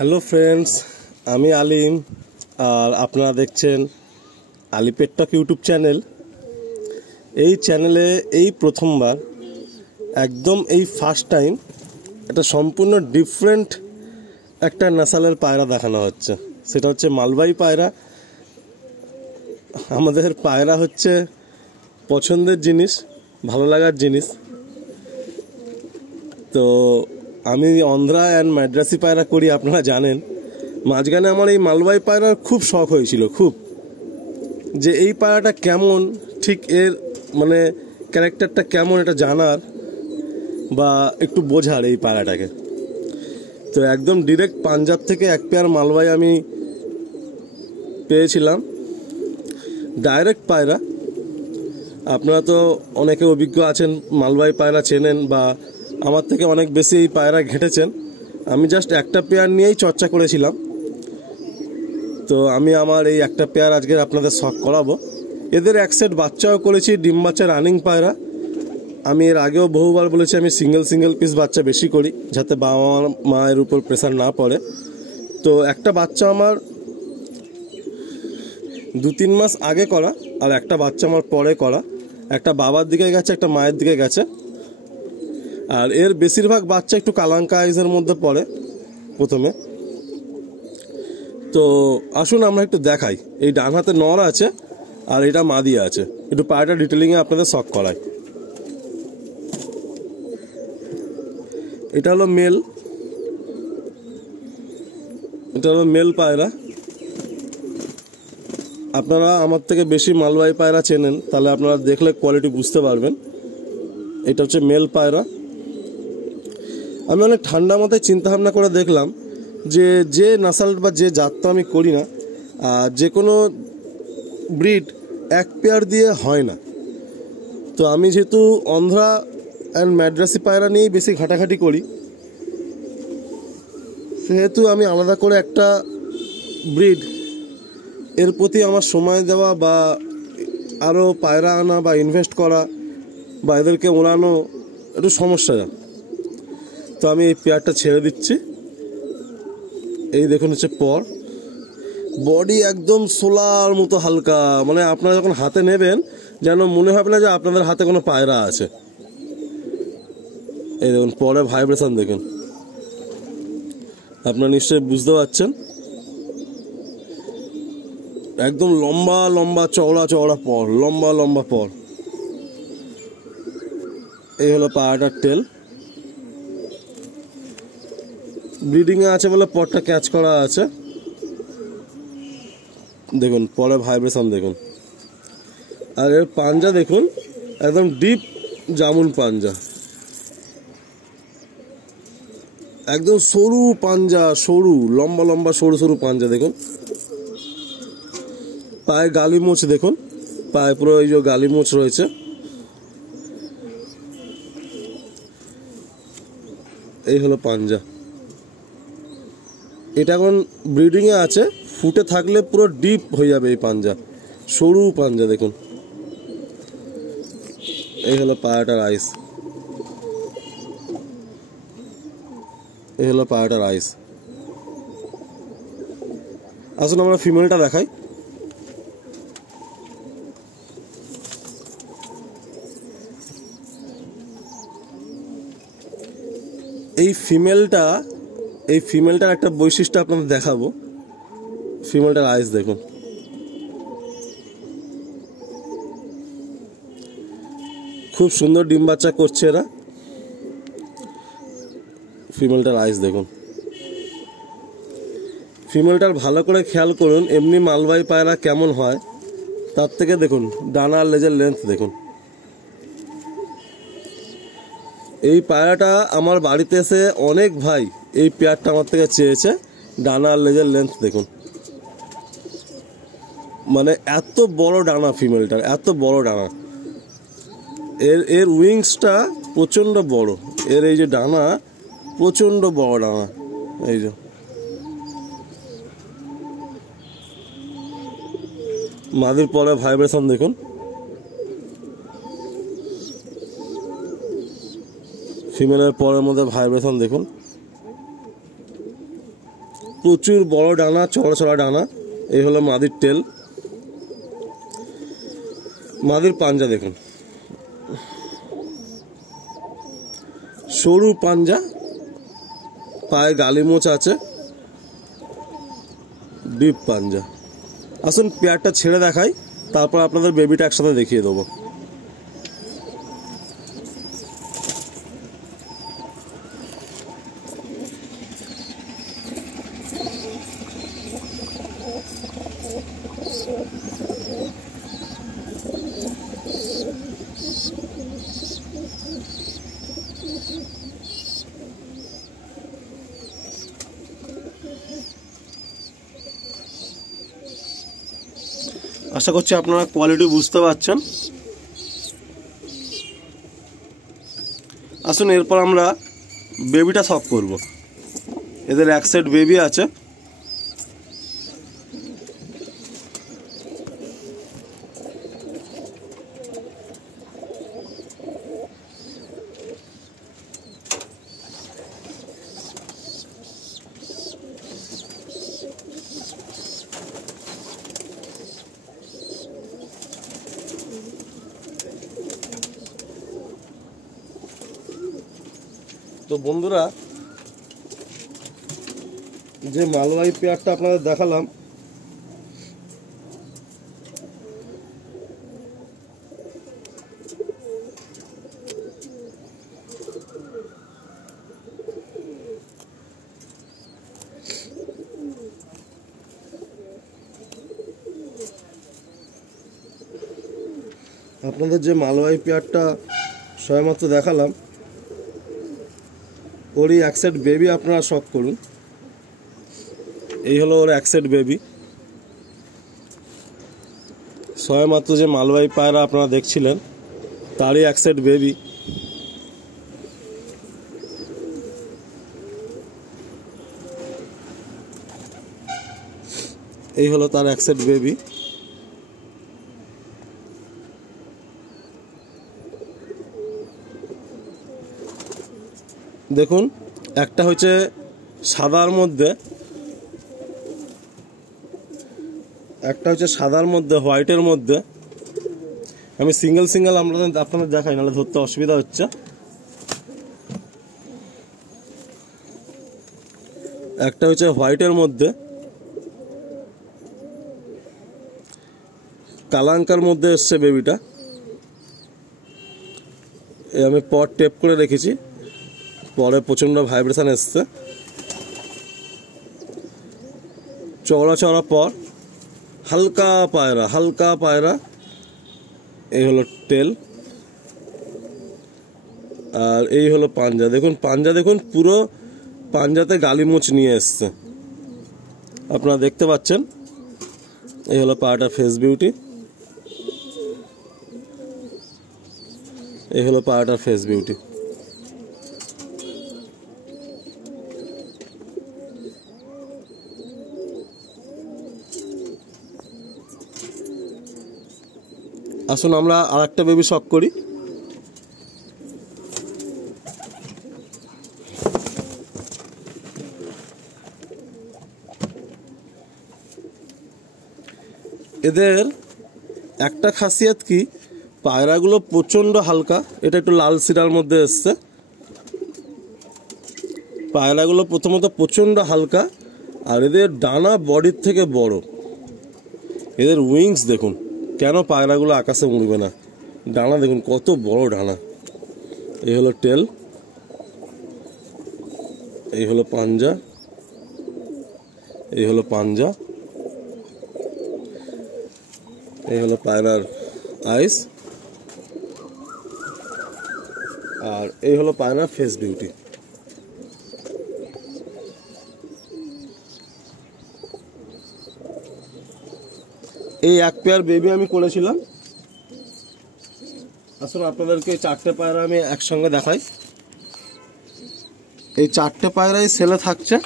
Hello friends, আমি আলিম আর আপনারা দেখছেন আলিপেট্টক ইউটিউব চ্যানেল। এই চ্যানেলে এই প্রথমবার একদম এই ফার্স্ট টাইম একটা সম্পূর্ণ ডিফারেন্ট একটা নাসালের পায়রা দেখানো হচ্ছে। সেটা হচ্ছে মালবাহী পায়রা। আমাদের পায়রা হচ্ছে পছন্দের জিনিস, ভালো লাগার জিনিস। তো আমি অন্ধ্রা অ্যান্ড মাদ্রাসি পায়রা করি, আপনারা জানেন। মাঝখানে আমার এই মালবাহী পায়রার খুব শখ হয়েছিল, খুব, যে এই পায়রাটা কেমন, ঠিক এর মানে ক্যারেক্টারটা কেমন, এটা জানার বা একটু বোঝার এই পায়রাটাকে। তো একদম ডিরেক্ট পাঞ্জাব থেকে এক পেয়ার মালবাহী আমি পেয়েছিলাম, ডাইরেক্ট পায়রা। আপনারা তো অনেকে অভিজ্ঞ আছেন, মালবাহী পায়রা চেনেন বা আমার থেকে অনেক বেশি এই পায়রা ঘেঁটেছেন। আমি জাস্ট একটা পেয়ার নিয়েই চর্চা করেছিলাম। তো আমি আমার এই একটা পেয়ার আজকে আপনাদের শখ করাবো। এদের এক সেট বাচ্চাও করেছি, ডিম বাচ্চা রানিং পায়রা। আমি এর আগেও বহুবার বলেছি আমি সিঙ্গেল পিস বাচ্চা বেশি করি, যাতে বাবা মায়ের উপর প্রেসার না পড়ে। তো একটা বাচ্চা আমার 2-3 মাস আগে করা, আর একটা বাচ্চা আমার পরে করা। একটা বাবার দিকে গেছে, একটা মায়ের দিকে গেছে। আর এর বেশিরভাগ বাচ্চা একটু কালাঙ্কা আইজের মধ্যে পড়ে প্রথমে। তো আসুন আমরা একটু দেখাই। এই ডান হাতে নর আছে আর এটা মাদি আছে। একটু পায়রাটা ডিটেলিংয়ে আপনাদের শখ করাই। এটা হলো মেল, এটা হলো মেল পায়রা। আপনারা আমার থেকে বেশি মালবাহী পায়রা চেনেন, তাহলে আপনারা দেখলে কোয়ালিটি বুঝতে পারবেন। এটা হচ্ছে মেল পায়রা। আমি অনেক ঠান্ডা মাথায় চিন্তাভাবনা করে দেখলাম যে নাসাল বা যে জাতটা আমি করি না, যে কোনো ব্রিড এক পেয়ার দিয়ে হয় না। তো আমি যেহেতু অন্ধ্রা অ্যান্ড মাদ্রাসি পায়রা নিয়েই বেশি ঘাটাঘাটি করি, সেহেতু আমি আলাদা করে একটা ব্রিড এর প্রতি আমার সময় দেওয়া বা আরও পায়রা আনা বা ইনভেস্ট করা বা এদেরকে ওড়ানো একটু সমস্যা। তো আমি এই পেয়ারটা ছেড়ে দিচ্ছি। এই দেখুন হচ্ছে পর, বডি একদম সোলার মতো হালকা, মানে আপনারা যখন হাতে নেবেন যেন মনে হবে না যে আপনাদের হাতে কোনো পায়রা আছে। এই দেখুন পরে ভাইব্রেশন দেখুন, আপনারা নিশ্চয়ই বুঝতে পারছেন। একদম লম্বা লম্বা চওড়া পর, লম্বা পর। এই হলো পায়রাটার টেল। ব্রিডিংয়ে আছে বলে পরটা ক্যাচ করা আছে। দেখুন পরে ভাইব্রেশন দেখুন। আর এর পাঞ্জা দেখুন, একদম ডিপ জামুন পাঞ্জা, একদম সরু পাঞ্জা, সরু লম্বা সরু পাঞ্জা। দেখুন পায়ে গালি মোচ দেখুন, পায়ে পুরো এই যে গালি মোচ রয়েছে। এই হলো পাঞ্জা। এটা এখন ব্রিডিংয়ে আছে, ফুটে থাকলে পুরো ডিপ হয়ে যাবে এই পাঞ্জা, সরু পাঞ্জা দেখুন। এই হলো পায়রাটার আইস, এই হলো পায়রাটার আইস। আসুন আমরা ফিমেলটা দেখাই। এই ফিমেলটার একটা বৈশিষ্ট্য আপনাদের দেখাবো। ফিমেলটার আইস দেখুন, খুব সুন্দর ডিম বাচ্চা করছে এরা। ফিমেলটার আইস দেখুন। ফিমেলটার ভালো করে খেয়াল করুন, এমনি মালবাহী পায়রা কেমন হয় তার থেকে দেখুন ডানার লেজের লেন্থ দেখুন। এই পায়রাটা আমার বাড়িতে এসে অনেক ভাই এই পেয়ারটা আমার থেকে চেয়েছে। ডানা আর লেজের লেন্থ দেখুন, মানে এত বড় ডানা ফিমেলটার, এত বড় ডানা। এর উইংসটা প্রচণ্ড বড়, এর এই যে ডানা প্রচণ্ড বড় ডানা। এই যে মাদির পরে ভাইব্রেশন দেখুন। ফিমেলের পরের মধ্যে ভাইব্রেশন দেখুন। প্রচুর বড় ডানা, চড়া চড়া ডানা। এই হলো মাদির টেল। মাদির পাঞ্জা দেখুন, সরু পাঞ্জা, পায়ে গালিমোচ আছে, ডিপ পাঞ্জা। আসুন পেয়ারটা ছেড়ে দেখাই, তারপর আপনাদের বেবিটা একসাথে দেখিয়ে দেবো। আশা করছি আপনারা কোয়ালিটি বুঝতে পারছেন। আসুন এরপর আমরা বেবিটা শক করব। এদের এক সেট বেবি আছে। তো বন্ধুরা, যে মালবাহী পেয়ারটা আপনাদের দেখালাম, আপনাদের যে মালবাহী পেয়ারটা সবেমাত্র দেখালাম, ওরই এক সেট বেবি আপনারা শক করুন। এই হলো ওর এক সেট বেবি। সবেমাত্র যে মালবাহী পায়রা আপনারা দেখছিলেন, তারই এক সেট বেবি। এই হলো তার এক সেট বেবি। দেখুন, একটা হচ্ছে সাদার মধ্যে, একটা হচ্ছে সাদার মধ্যে, হোয়াইটের মধ্যে। আমি সিঙ্গেল সিঙ্গেল আপনাদের দেখাই, নাহলে ধরতে অসুবিধা হচ্ছে। একটা হচ্ছে হোয়াইটের মধ্যে, কালাঙ্কার মধ্যে এসছে বেবিটা। আমি পট টেপ করে রেখেছি, পরে প্রচণ্ড ভাইব্রেশন এসছে। চওড়া চওড়া পর, হালকা পায়রা, হালকা পায়রা। এই হলো টেল, আর এই হলো পাঞ্জা। দেখুন পাঞ্জা, দেখুন পুরো পাঞ্জাতে গালিমোচ নিয়ে এসছে, আপনারা দেখতে পাচ্ছেন। এই হলো পায়রাটার ফেস বিউটি। এই হলো পায়রাটার ফেস বিউটি। আসুন আমরা আর একটা বেবি শক করি। এদের একটা খাসিয়াত কি, পায়রাগুলো প্রচণ্ড হালকা। এটা একটু লাল সিরার মধ্যে এসছে। পায়রাগুলো প্রথমত প্রচণ্ড হালকা, আর এদের ডানা বডির থেকে বড়। এদের উইংস দেখুন, কেন পায়রাগুলো আকাশে উড়বে না? ডানা দেখুন কত বড় ডানা। এই হলো টেল, এই হলো পাঞ্জা, এই হলো পাঞ্জা, এই হলো পায়রার আইস, আর এই হলো পায়রার ফেস বিউটি। এই এক পেয়ার বেবি আমি করেছিলাম। আসলে আপনাদেরকে এই চারটে পায়রা আমি একসঙ্গে দেখাই। এই চারটে পায়রাই সেলে থাকছে।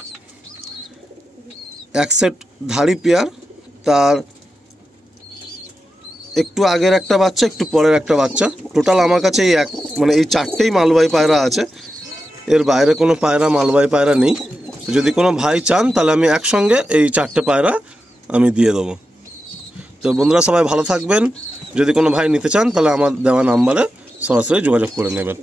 এক সেট ধাড়ি পেয়ার, তার একটু আগের একটা বাচ্চা, একটু পরের একটা বাচ্চা। টোটাল আমার কাছে এই এই চারটেই মালবাহী পায়রা আছে। এর বাইরে কোনো পায়রা মালবাহী পায়রা নেই। তো যদি কোনো ভাই চান তাহলে আমি একসঙ্গে এই 4টে পায়রা আমি দিয়ে দেবো। তো বন্ধুরা সবাই ভালো থাকবেন। যদি কোনো ভাই নিতে চান তাহলে আমার দেওয়া নাম্বারে সরাসরি যোগাযোগ করে নেবেন।